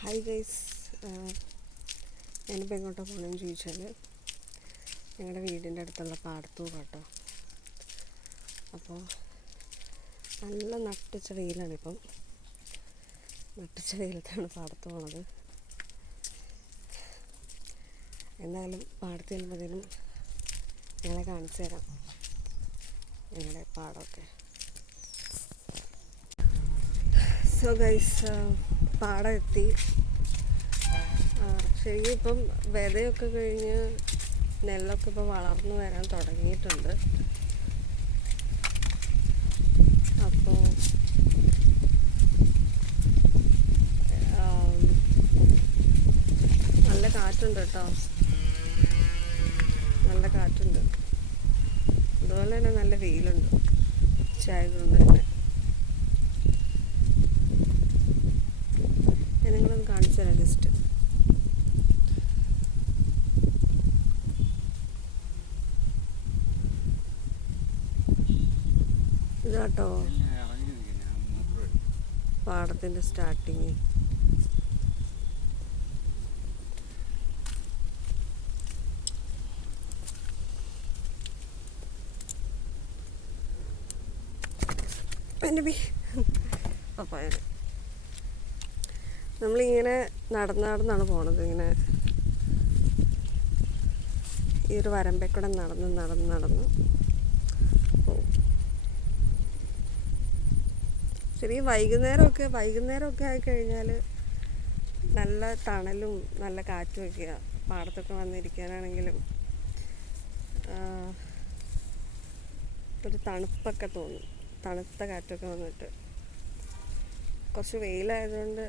Hi guys ഞാനിപ്പോൾ എങ്ങോട്ടാണ് പോകണമെന്ന് ചോദിച്ചാൽ ഞങ്ങളുടെ വീടിന്റെ അടുത്തുള്ള പാടത്തു കേട്ടോ അപ്പോൾ നല്ല നട്ടുച്ച വെയിലാണിപ്പം. നട്ടുച്ച വെയിലത്താണ് പാടത്ത് പോണത്. എന്തായാലും പാടത്ത് ചെല്ലുമ്പോഴത്തേനും ഞങ്ങളെ കാണിച്ചു തരാം ഞങ്ങളുടെ പാടമൊക്കെ. സോ ഗൈസ് പാടം എത്തി ശരിക്കും ഇപ്പം വിതയൊക്കെ കഴിഞ്ഞ് നെല്ലൊക്കെ ഇപ്പോൾ വളർന്നു വരാൻ തുടങ്ങിയിട്ടുണ്ട്. അപ്പോൾ നല്ല കാറ്റുണ്ട് കേട്ടോ. നല്ല കാറ്റുണ്ട്. അതുപോലെ തന്നെ നല്ല വെയിലുണ്ട്. ഉച്ചയായതുകൊണ്ട് തന്നെ കാണിച്ചു തരാം ജസ്റ്റ് ഇതാട്ടോ. പാടത്തിന്റെ സ്റ്റാർട്ടിങ് എന്റെ ബി പപ്പായത് നമ്മളിങ്ങനെ നടന്ന് നടന്നാണ് പോണത്. ഇങ്ങനെ ഈ ഒരു വരമ്പേക്കൂടെ നടന്ന് നടന്ന് നടന്ന് ശരി വൈകുന്നേരമൊക്കെ വൈകുന്നേരമൊക്കെ ആയിക്കഴിഞ്ഞാൽ നല്ല തണലും നല്ല കാറ്റും ഒക്കെയാണ് പാടത്തൊക്കെ വന്നിരിക്കാനാണെങ്കിലും ഒരു തണുപ്പൊക്കെ തോന്നും. തണുത്ത കാറ്റൊക്കെ വന്നിട്ട്. കുറച്ച് വെയിലായതുകൊണ്ട്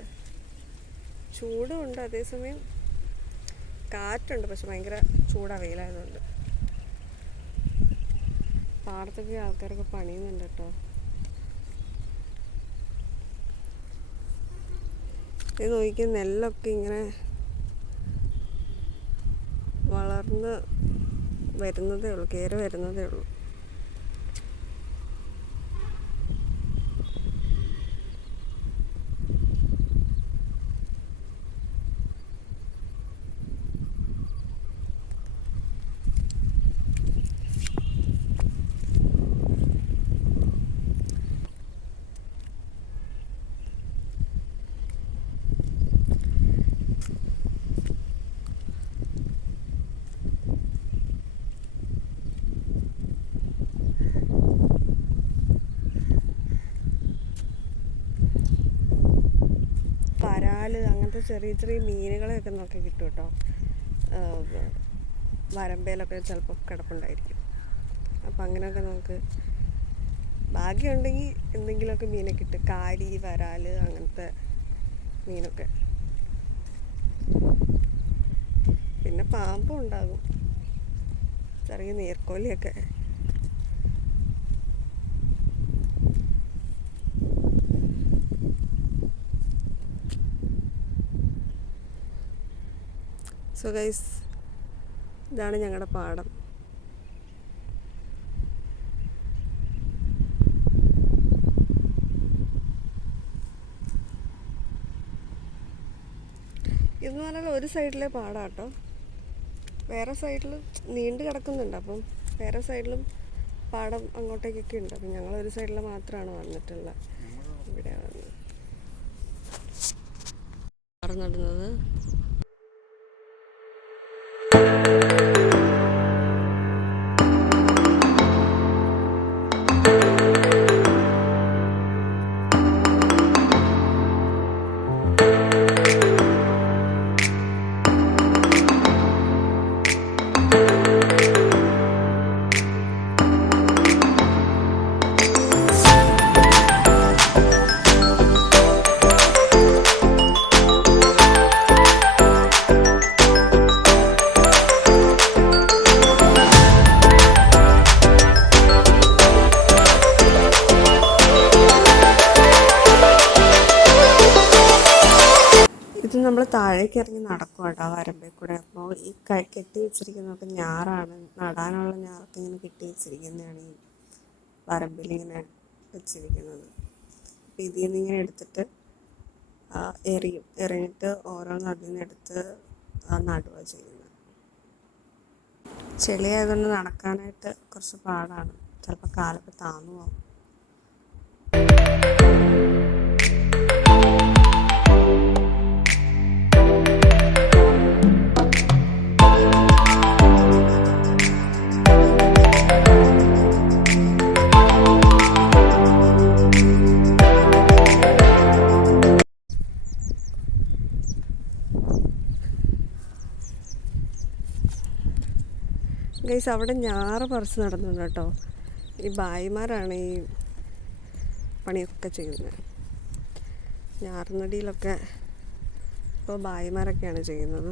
ചൂടുമുണ്ട് അതേസമയം കാറ്റുണ്ട് പക്ഷെ ഭയങ്കര ചൂടാ വെയിലായതുകൊണ്ട്. പാടത്തൊക്കെ ആൾക്കാരൊക്കെ പണിയുന്നുണ്ട് കേട്ടോ. ഇത് നോക്കി നെല്ലൊക്കെ ഇങ്ങനെ വളർന്ന് വരുന്നതേ ഉള്ളൂ കയറി വരുന്നതേ ഉള്ളൂ. ചെറിയ ചെറിയ മീനുകളെയൊക്കെ നമുക്ക് കിട്ടും കേട്ടോ വരമ്പയിലൊക്കെ ചിലപ്പോൾ കിടപ്പുണ്ടായിരിക്കും. അപ്പം അങ്ങനെയൊക്കെ നമുക്ക് ഭാഗ്യമുണ്ടെങ്കിൽ എന്തെങ്കിലുമൊക്കെ മീനെ കിട്ടും. കാരി വരാൽ അങ്ങനത്തെ മീനൊക്കെ. പിന്നെ പാമ്പും ഉണ്ടാകും ചെറിയ നീർക്കോലിയൊക്കെ. സോ ഗൈസ് ഇതാണ് ഞങ്ങളുടെ പാടം ഇതെന്ന് പറഞ്ഞാൽ ഒരു സൈഡിലെ പാടാട്ടോ. വേറെ സൈഡിൽ നീണ്ടു കിടക്കുന്നുണ്ട്. അപ്പം വേറെ സൈഡിലും പാടം അങ്ങോട്ടേക്കൊക്കെ ഉണ്ട്. അപ്പം ഞങ്ങൾ ഒരു സൈഡിൽ മാത്രമാണ് വന്നിട്ടുള്ളത്. ഇവിടെ വന്ന് ഇത് നമ്മൾ താഴേക്ക് ഇറങ്ങി നടക്കും കേട്ടോ വരമ്പിൽ കൂടെ. അപ്പോൾ ഈ കെട്ടി വെച്ചിരിക്കുന്നതൊക്കെ ഞാറാണ്. നടാനുള്ള ഞാറൊക്കെ ഇങ്ങനെ കെട്ടി വെച്ചിരിക്കുന്നതാണ് ഈ വരമ്പിൽ ഇങ്ങനെ വെച്ചിരിക്കുന്നത്. അപ്പോൾ ഇതിൽ നിന്ന് ഇങ്ങനെ എടുത്തിട്ട് എറിയും. എറിഞ്ഞിട്ട് ഓരോന്ന് അതിൽ നിന്ന് എടുത്ത് നടുക ചെയ്യുന്നത്. ചെളിയായതുകൊണ്ട് നടക്കാനായിട്ട് കുറച്ച് പാടാണ്. ചിലപ്പോൾ കാലൊക്കെ താന്നു പോകും ഗൈസ് അവിടെ ഞാറ് പറിച്ച് നടന്നുണ്ട് കേട്ടോ. ഈ ഭായിമാരാണ് ഈ പണിയൊക്കെ ചെയ്യുന്നത്. ഞാറുനടിയിലൊക്കെ ഇപ്പോൾ ഭായിമാരൊക്കെയാണ് ചെയ്യുന്നത്.